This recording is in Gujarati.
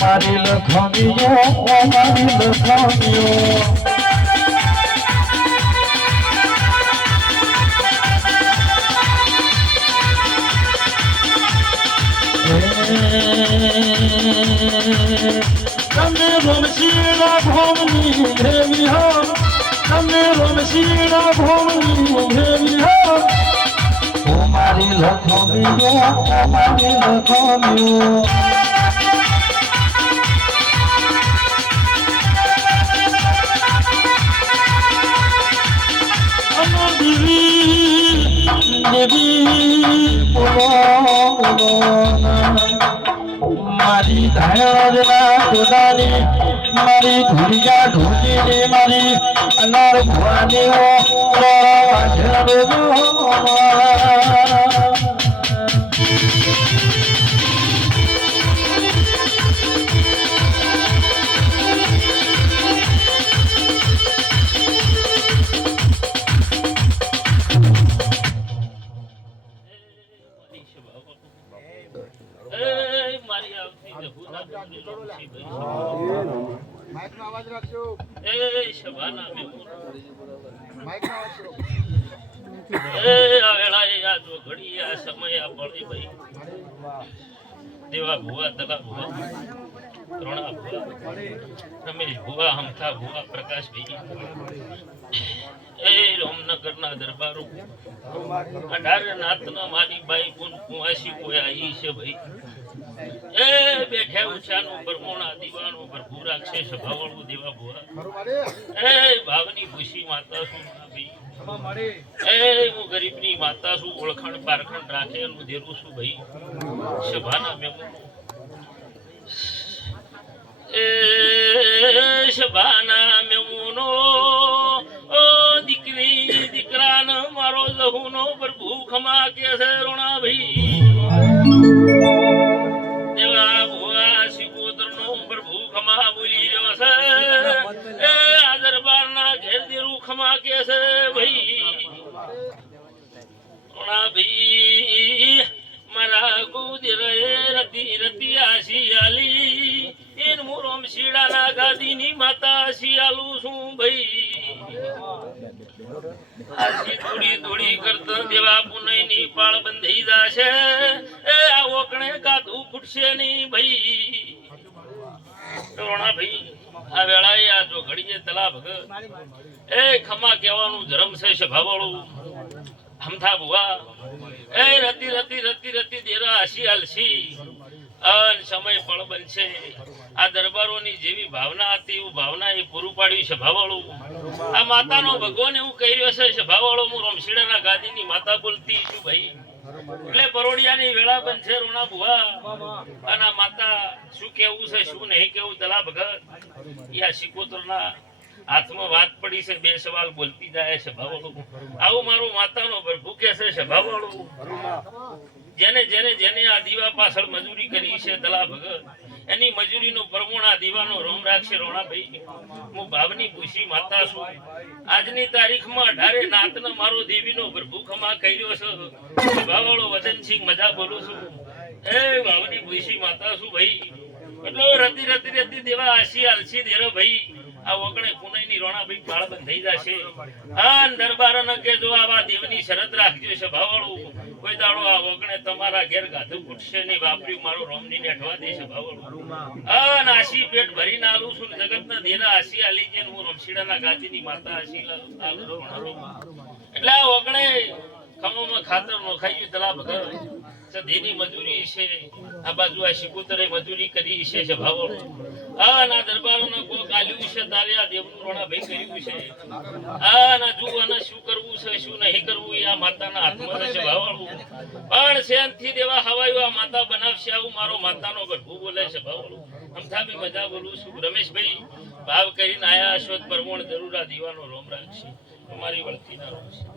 મારી લખમીઓ ઓ મારી લખમીઓ તમે રમશીલા ભોમની દેવી હો તમે મારી ધાયરના ટોડાની મારી ધુરિયા ઢોકીની મારી અનાર ભવાની એ માઇક નો રમેશ ભુવા હમથા ભુવા પ્રકાશ ભાઈ એ રોમનગરના દરબારો અઢાર નાથના મારી બાઈ કુંવાસી કોઈ આવી છે ભાઈ એ બેઠા ઉછાનું પરમોણા દીવાનું પ્રભુ રાખશે સભાવાળું દેવા ભુવા એ ભાવની ખુશી માતા શું ભાઈ એ હું ગરીબની માતા છું ઓળખાણ પારખણ રાખે દેરું છું ભાઈ? સભાના મેમો એ સભાના મેમુનો દીકરી, દીકરાનો મારો લહુનો પ્રભુ ખમા કે રોણા ભાઈ છું ભાઈ. આશી થોડી થોડી કરતા દેવા પુનઈની પાળ બંધી જાશે. એ આ ઓકણે કાધું ફૂટશે નહીં ભાઈ. ભાઈ, આ વેળાએ આ જો ઘડીએ તલા ભગત એ ખમા કહેવાનું ધર્મ છે હમથા ભુવા. એ રતી રતી રતી રતી દેરા હસી આલસી સમય ફળ બનશે. આ દરબારોની જેવી ભાવના હતી, એવું ભાવના એ પૂરું પાડ્યું સભાવાળું આ માતાનો ભગવાન એવું કહી રહ્યો છે સભાવાળો હું રમશીડાના ગાદીની માતા બોલતી છું ભાઈ. એટલે પરોડિયાની વેળા બનશે રોણા ભુવા અને આ માતા શું કેવું છે, શું નહીં કેવું દલા ભગત. યા શિકોતરના હાથમાં વાત પડી છે, બે સવાલ બોલતી જાય સભાવાળું આવું મારું માતાનો ભરભૂ કે છે સભાવાળું જેને જેને જેને આ દીવા પાછળ મજૂરી કરી છે દલા ભગત, એની મજૂરીનો પ્રમોણ આ દીવાનો રોમ રાખશે રોણાભાઈ. હું ભાવની પૂછી માતા છું. આજની તારીખમાં અઢારે નાતનો મારો દેવીનો પ્રભુ કર્યો છે. ભાવાળો વદનસિંહ મજા બોલું છું. એ ભાવની પૂછી માતા છું ભાઈ. એટલો રતી રતી રતી દેવા આશી આલસી દેરો ભાઈ. તમારા ઘેર ગાધું ફૂટશે નહીં. મારો રોમની ને પેટ ભરીને આલું છું. જગતના દેરા આશી આલી છે હું રમશીડાના ગાદીની માતા આશી એટલે આ વગણે ખમામાં ખાતર નો ખાઈ તલા ભગત સધીની મજૂરી છે. આ બાજુ આ શિકોતરે મજૂરી કરી છે છે ભાવો. આ ના દરબારોનો કોક આલ્યું છે, તારે આ દેવનું રોણા ભાઈ કર્યું છે. આ ના જુવાના શું કરવું છે, શું નહીં કરવું, એ આ માતાના હાથમાં છે ભાવાળું પણ શેનથી દેવા હવાયું, આ માતા બનાવશે, આવું મારો માતાનો ગઢવું બોલે છે ભાવાળું અમથા બી મજા બોલું છું, રમેશભાઈ, ભાવ કરીને આયા અશ્વત પરમોણ જરૂર આ દીવાનો રોમ રાખશે. તમારી વળતી ના રોમ